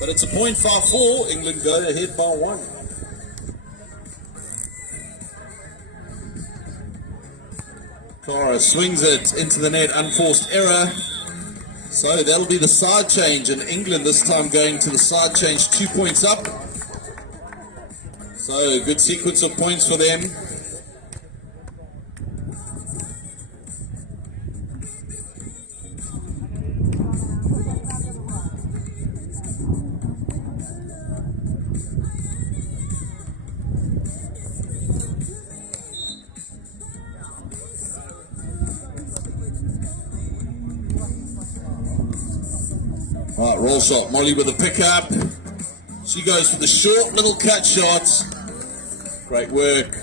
But it's a point 5-4. England go ahead by 1. Clara swings it into the net, unforced error. So that'll be the side change, and England this time going to the side change 2 points up. So a good sequence of points for them. Right, roll shot. Molly with a pickup. She goes for the short little cut shot. Great work.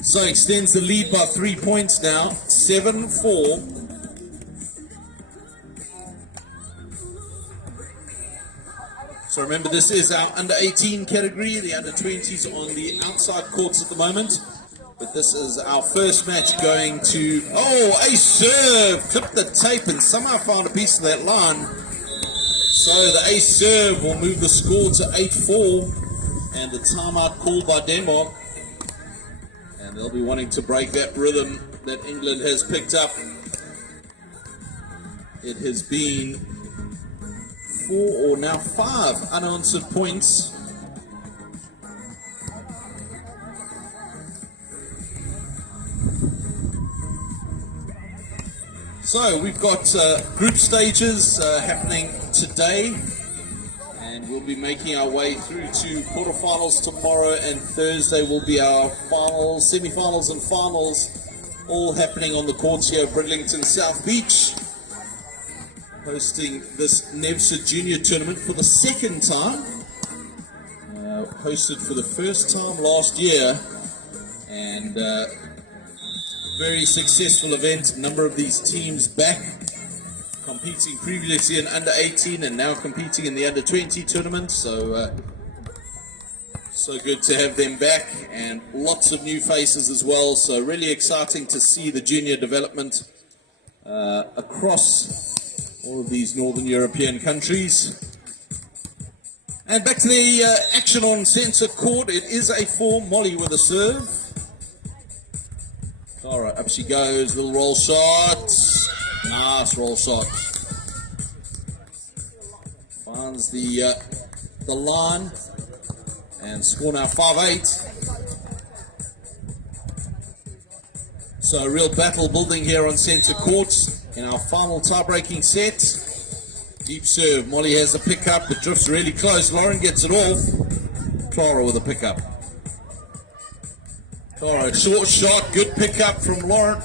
So extends the lead by 3 points now. 7-4. So remember, this is our under 18 category. The under 20s on the outside courts at the moment. But this is our first match going to... Oh, ace serve! Clipped the tape and somehow found a piece of that line. So the ace serve will move the score to 8-4. And the timeout called by Denmark. And they'll be wanting to break that rhythm that England has picked up. It has been 4 or now 5 unanswered points. So we've got group stages happening today, and we'll be making our way through to quarterfinals tomorrow, and Thursday will be our finals, semi-finals and finals, all happening on the courts here at Bridlington South Beach, hosting this Nevza Junior tournament for the second time, hosted for the first time last year, and very successful event. A number of these teams back competing previously in under 18 and now competing in the under 20 tournament, so so good to have them back, and lots of new faces as well, so really exciting to see the junior development across all of these northern European countries. And back to the action on centre court. It is a 4. Molly with a serve. Alright, up she goes, little roll shot. Nice roll shot. Finds the line and score now 5-8. So a real battle building here on centre court in our final tie-breaking set. Deep serve, Molly has a pickup, it drifts really close, Lauren gets it off. Clara with a pickup. Clara, short shot, good pickup from Lauren.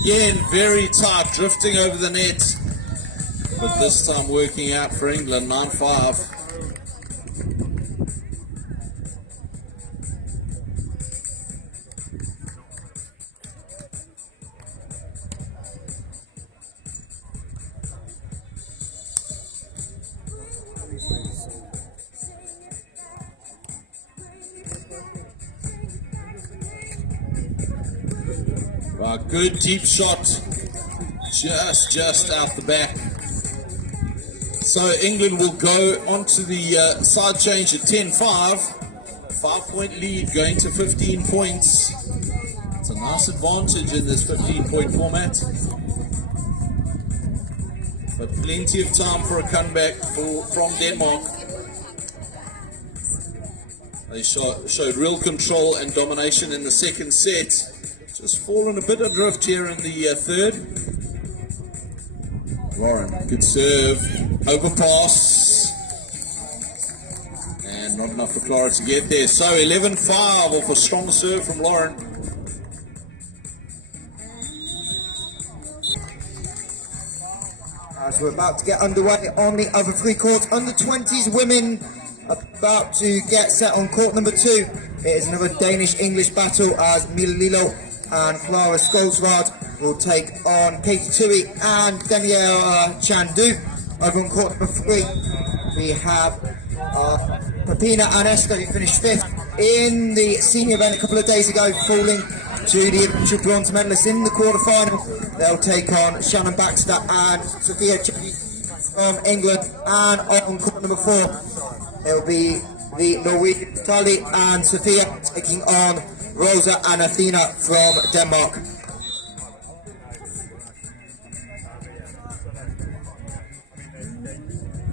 Again, very tight, drifting over the net. But this time working out for England, 9-5. Good deep shot, just out the back. So England will go onto the side change at 10-5. 5-point lead going to 15 points. It's a nice advantage in this 15-point format. But plenty of time for a comeback from Denmark. They showed real control and domination in the second set. Just fallen a bit adrift here in the third. Lauren, good serve, overpass, and not enough for Clara to get there. So 11-5 off a strong serve from Lauren. As we're about to get underway on the other 3 courts, under 20s women about to get set on court number 2. It is another Danish-English battle as Mila Lilo and Clara Skolsrad will take on Katie Tui and Danielle Chandu. Over on court number 3, we have Pepina and Esther, who finished 5th in the senior event a couple of days ago, falling to the eventual bronze medalists in the quarterfinal. They'll take on Shannon Baxter and Sophia Chedgy from England, and on court number 4, it will be the Norwegian Tali and Sophia taking on Rosa and Athena from Denmark.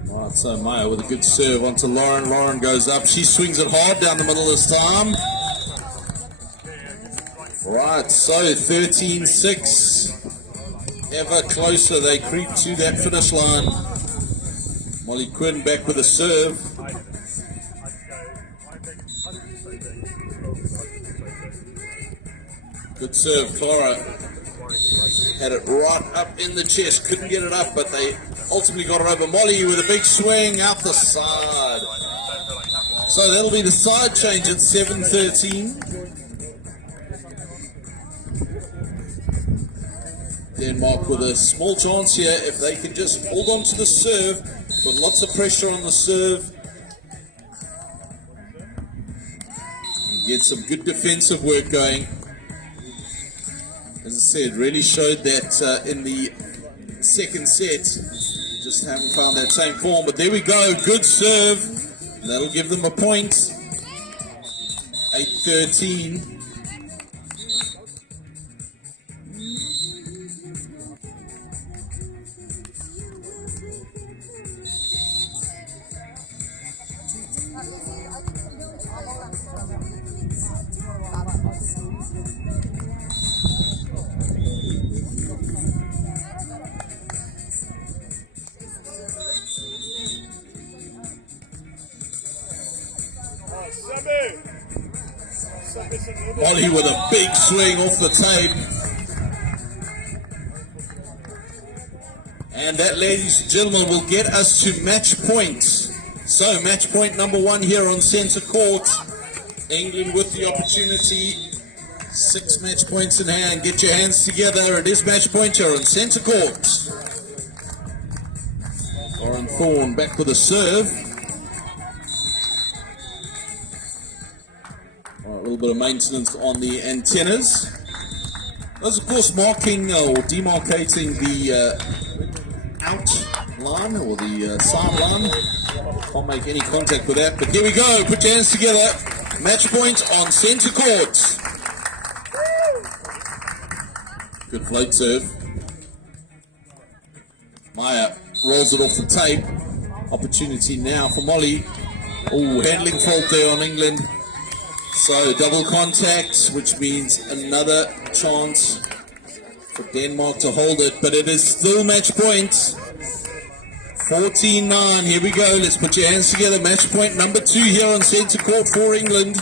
Right, so Maya with a good serve onto Lauren. Lauren goes up. She swings it hard down the middle this time. Right, so 13-6. Ever closer, they creep to that finish line. Molly Quinn back with a serve. Good serve, Clara. Had it right up in the chest, couldn't get it up, but they ultimately got it over. Molly with a big swing out the side. So that'll be the side change at 7-13. Denmark with a small chance here if they can just hold on to the serve, put lots of pressure on the serve, and get some good defensive work going. As I said, really showed that in the second set, just haven't found that same form, but there we go, good serve, that'll give them a point. 8-13. Molly with a big swing off the tape. And that, ladies and gentlemen, will get us to match points. So match point number 1 here on centre court. England with the opportunity. 6 match points in hand. Get your hands together. It is match point here on centre court. Lauren Thorne back with a serve. A little bit of maintenance on the antennas. That's of course marking or demarcating the out line or the side line. Can't make any contact with that, but here we go. Put your hands together. Match point on centre court. Good float serve. Maya rolls it off the tape. Opportunity now for Molly. Oh, handling fault there on England. So double contact, which means another chance for Denmark to hold it, but it is still match point. 14-9, here we go, let's put your hands together. Match point number 2 here on centre court for England.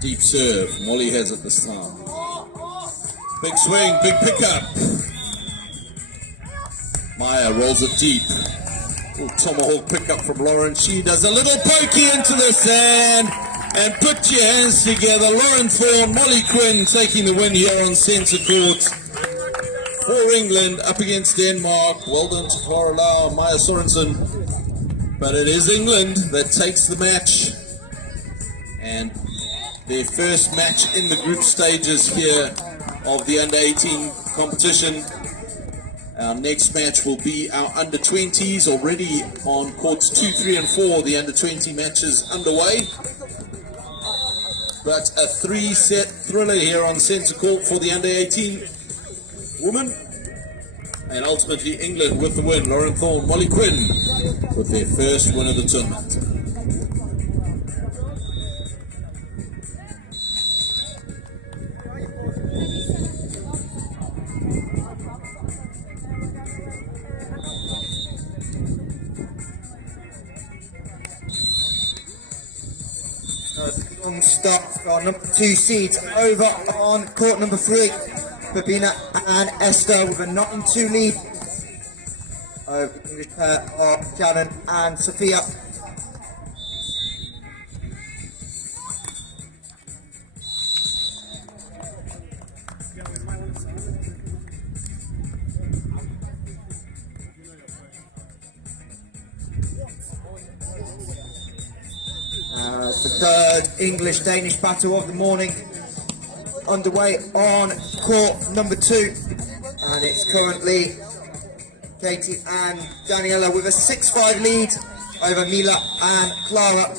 Deep serve, Molly has it this time. Big swing, big pickup. Maya rolls it deep. Little tomahawk pickup from Lauren. She does a little pokey into the sand. And put your hands together. Lauren Thorne, Molly Quinn taking the win here on centre court for England up against Denmark. Well done to Clara Lau and Maya Sorensen. But it is England that takes the match. And their first match in the group stages here of the under-18 competition. Our next match will be our under-20s, already on courts 2, 3 and 4, the under-20 matches underway. But a 3-set thriller here on centre court for the under-18 women. And ultimately England with the win. Lauren Thorne, Molly Quinn with their first win of the tournament. Long start for our number 2 seeds over on court number 3. Babina and Esther with a 9-2 lead over the English pair of Shannon and Sophia. The third English-Danish battle of the morning. underway on court number 2, and it's currently Katie and Daniela with a 6-5 lead over Mila and Clara.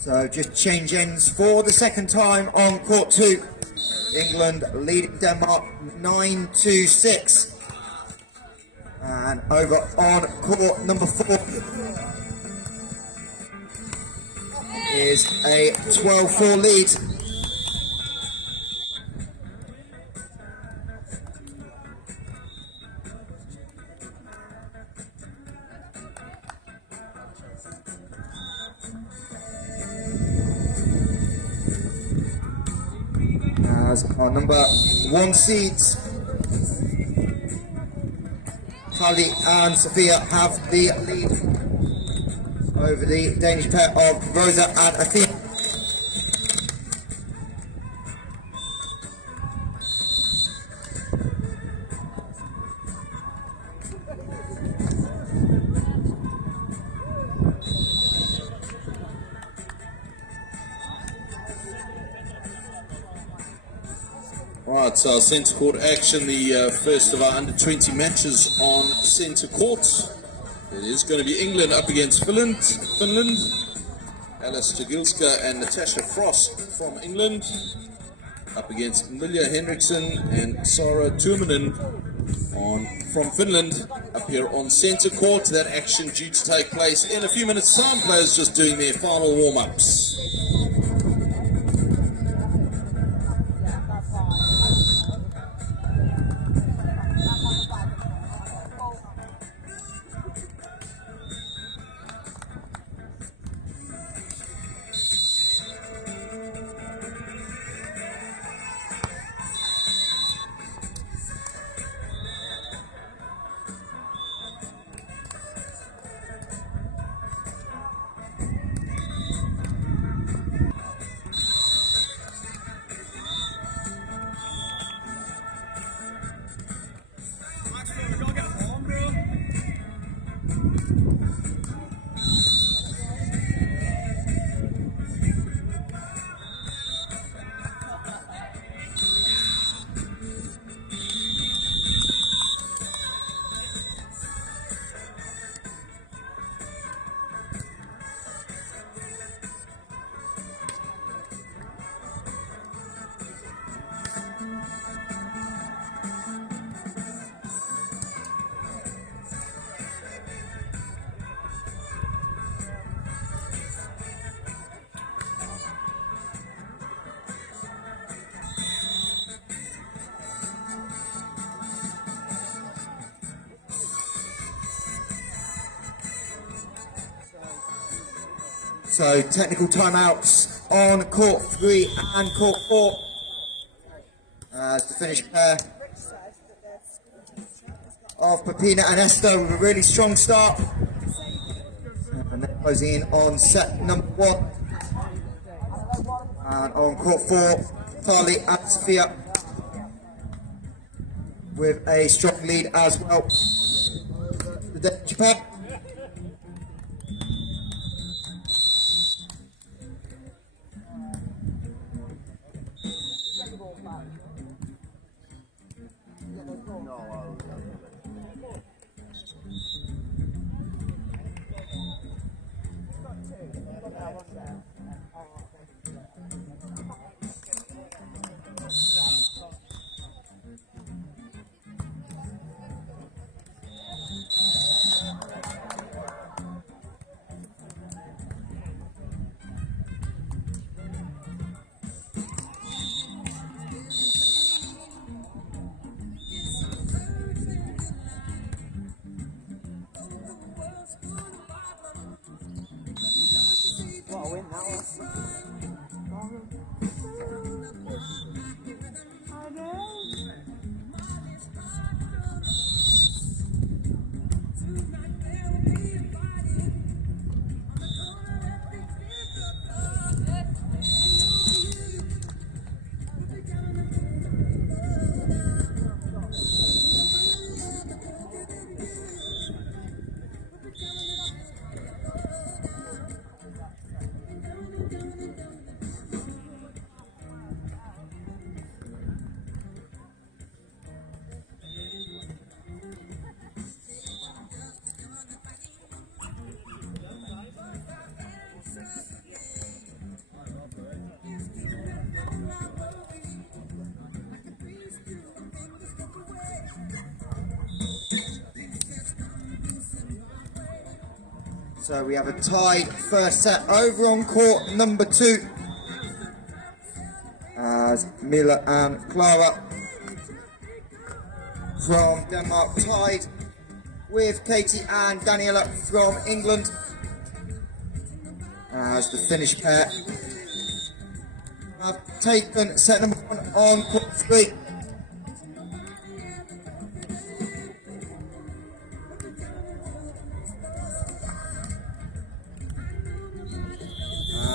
So just change ends for the second time on court 2. England leading Denmark 9-6. And over on court number 4 is a 12-4 lead. As our number 1 seeds, Charlie and Sophia, have the lead over the Danish pair of Rosa and Athena. Right, so our centre court action, the first of our under-20 matches on centre court. It is going to be England up against Finland. Alice Jagilska and Natasha Frost from England up against Milja Henriksson and Sara Tuominen from Finland up here on centre court. That action due to take place in a few minutes' time. Players just doing their final warm-ups. So technical timeouts on court 3 and court 4 as the Finnish pair of Pepina and Esther with a really strong start, and they're closing in on set number 1. And on court 4, Carly and Sophia with a strong lead as well. The Danish pair. What a win that was. I know. So we have a tied first set over on court number 2 as Mila and Clara from Denmark tied with Katie and Daniela from England as the Finnish pair have taken set number 1 on court 3.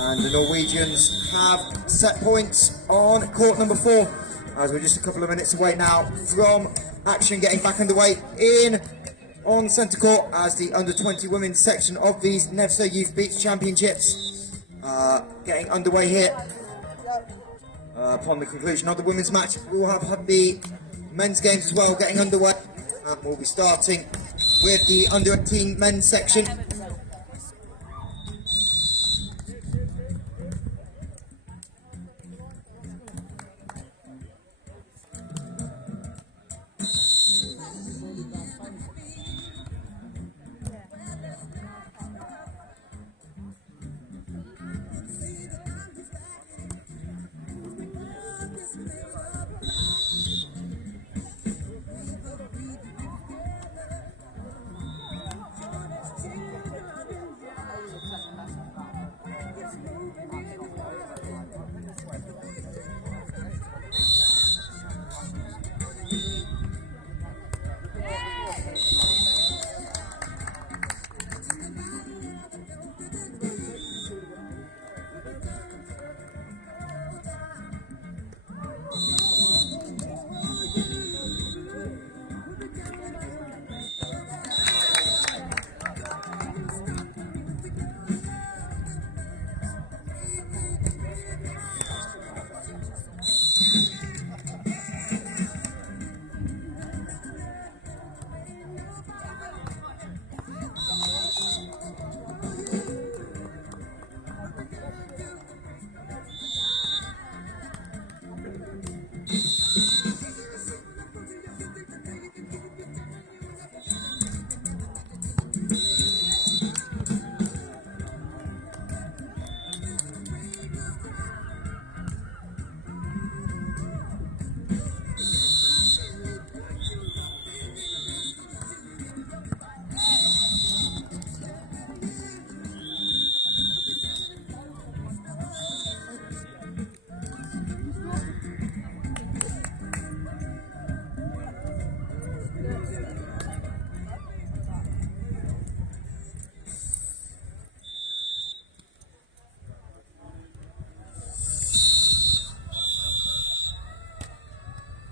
And the Norwegians have set points on court number 4 as we're just a couple of minutes away now from action getting back underway in on centre court as the under-20 women's section of these Nevza Youth Beach Championships getting underway here. Upon the conclusion of the women's match, we'll have the men's games as well getting underway, and we'll be starting with the under-18 men's section.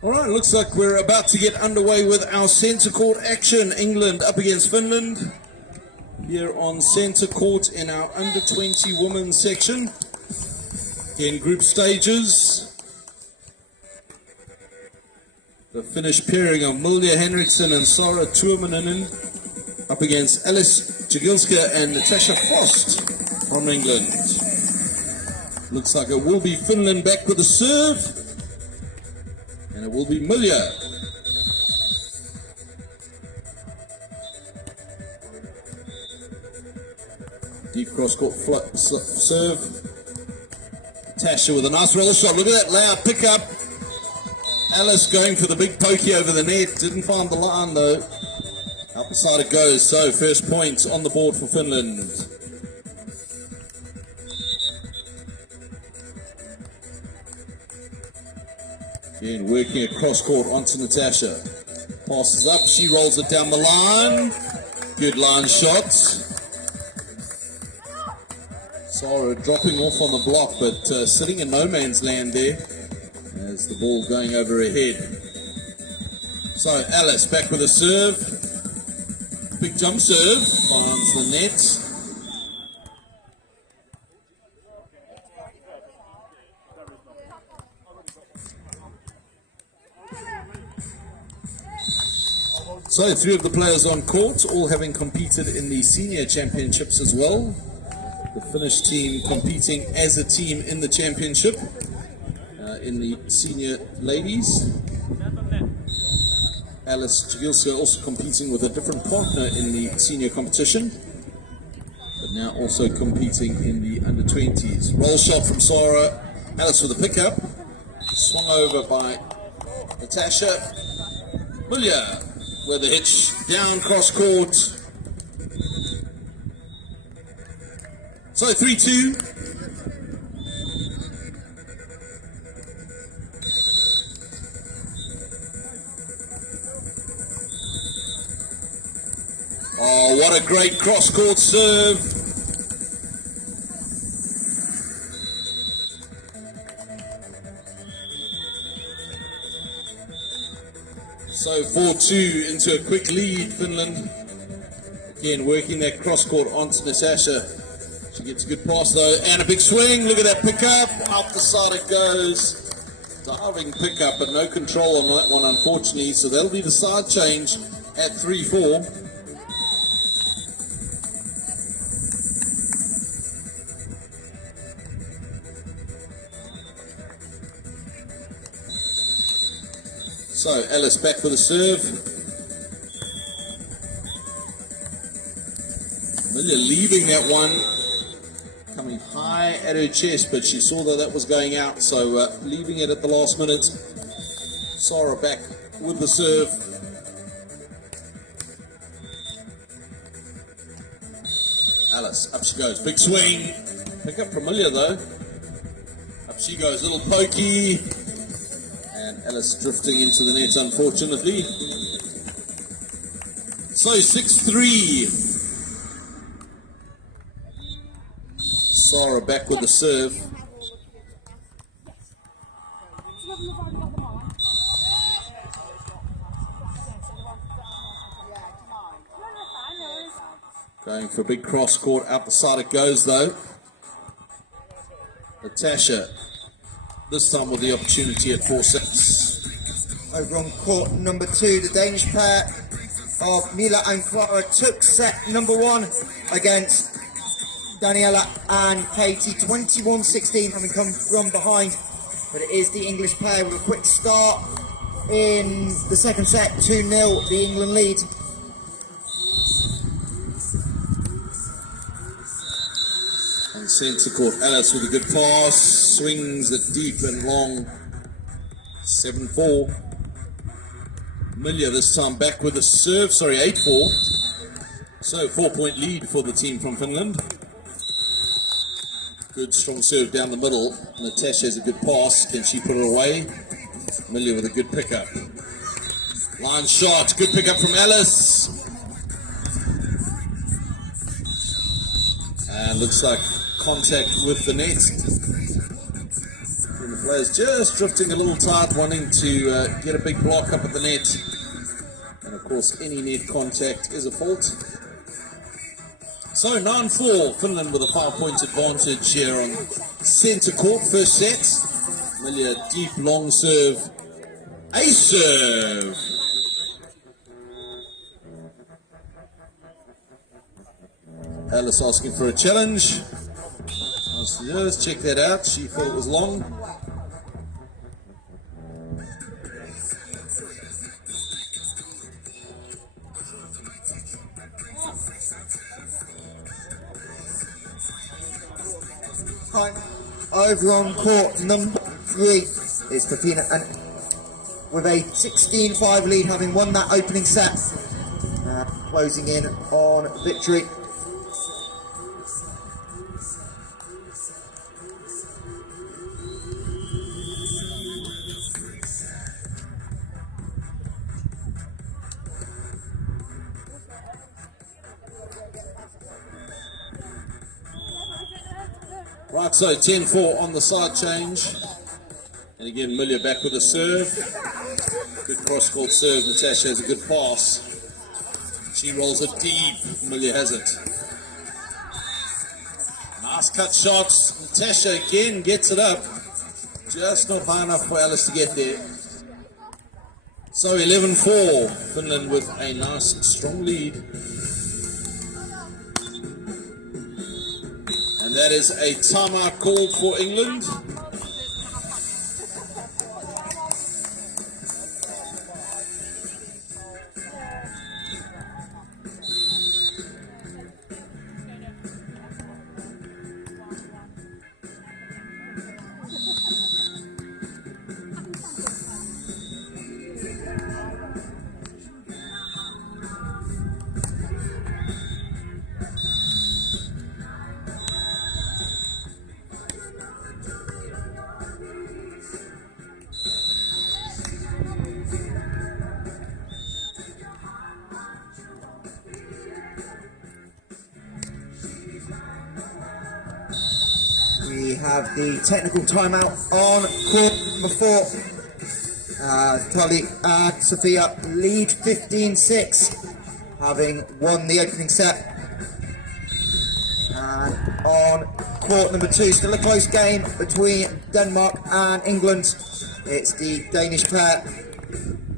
All right, looks like we're about to get underway with our centre court action. England up against Finland here on centre court in our under-20 women's section. In group stages, the Finnish pairing of Milja Henriksson and Sara Tuomanen up against Alice Jagilska and Natasha Frost. from England. Looks like it will be Finland back with a serve. And it will be Mulia. Deep cross-court serve. Tasha with a nice roll shot. Look at that loud pickup. Alice going for the big pokey over the net. Didn't find the line though. Up the side it goes. So first point on the board for Finland. Again, working across court onto Natasha. Passes up. She rolls it down the line. Good line shot. Sarah dropping off on the block, but sitting in no man's land there as the ball going over her head. So Alice back with a serve. Big jump serve. Finds the net. So 3 of the players on court, all having competed in the senior championships as well. The Finnish team competing as a team in the championship in the senior ladies. Alice Javilska also competing with a different partner in the senior competition, but now also competing in the under-20s. Roll shot from Sarah. Alice with a pickup. Swung over by Natasha. Mulia with a hitch down cross court. So 3-2. Oh, what a great cross court serve. So 4-2 into a quick lead, Finland. Again, working that cross court onto Natasha. She gets a good pass though, and a big swing. Look at that pickup. Up the side it goes. Diving pickup, but no control on that one, unfortunately. So that'll be the side change at 3-4. So Alice back with a serve. Amelia leaving that one. Coming high at her chest, but she saw that was going out, so leaving it at the last minute. Sarah back with the serve. Alice, up she goes. Big swing. Pick up from Amelia though. Up she goes. Little pokey. And Alice drifting into the net, unfortunately. So 6-3. Sarah back with the serve. Going for a big cross court, out the side it goes though. Natasha, this time with the opportunity at 4-6. Over on court number 2, the Danish pair of Mila and Clara took set number 1 against Daniela and Katie, 21-16, having come from behind. But it is the English pair with a quick start in the second set, 2-0, the England lead. And centre court, Alice with a good pass, swings it deep and long, 7-4. Amelia this time back with a serve, 8-4. So 4-point lead for the team from Finland. Good strong serve down the middle. Natasha has a good pass. Can she put it away? Amelia with a good pickup. Line shot. Good pickup from Alice. And looks like contact with the net. And the players just drifting a little tight, wanting to get a big block up at the net. And of course, any net contact is a fault. So 9-4, Finland with a 5-point advantage here on centre court, first set. Amelia, deep, long serve. Ace serve. Alice asking for a challenge. Let's check that out. She thought it was long. Time over on court number 3 is Pepina, and with a 16-5 lead, having won that opening set, closing in on victory. Right, so 10-4 on the side change. And again, Milja back with a serve. Good cross-court serve. Natasha has a good pass. She rolls it deep. Milja has it. Nice cut shots. Natasha again gets it up. Just not high enough for Alice to get there. So 11-4. Finland with a nice, strong lead. And that is a timeout call for England. We have the technical timeout on court number 4. Tully and Sophia lead 15-6, having won the opening set. And on court number 2, still a close game between Denmark and England. It's the Danish pair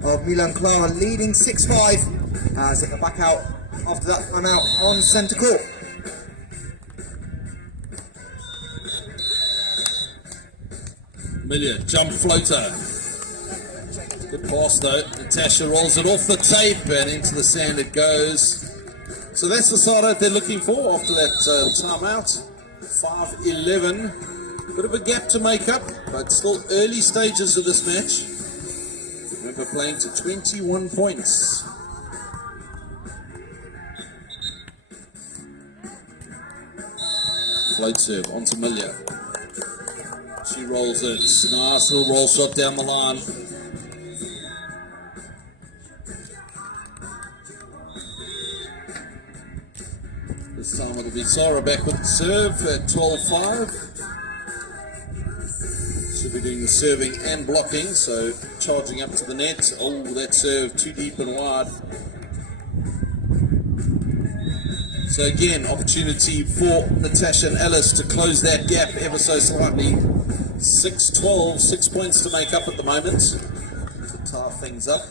of Mila and Clara leading 6-5 as they go back out after that timeout on centre court. Milja, jump floater. Good pass though. Natasha rolls it off the tape and into the sand it goes. So that's the side out they're looking for after that timeout. 5-11. Bit of a gap to make up, but still early stages of this match. Remember, playing to 21 points. Float serve onto Milja. She rolls it. Nice little roll shot down the line. This time it'll be Sarah back with the serve at 12-5. She'll be doing the serving and blocking, so charging up to the net. Oh, that serve too deep and wide. So again, opportunity for Natasha and Alice to close that gap ever so slightly. 6-12, 6 points to make up at the moment to tie things up.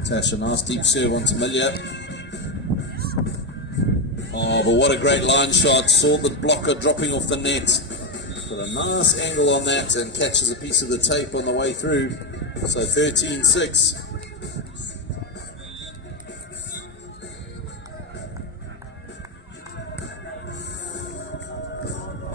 Natasha, nice deep serve onto Milja. Oh, but what a great line shot. Saw the blocker dropping off the net. Got a nice angle on that and catches a piece of the tape on the way through. So 13-6.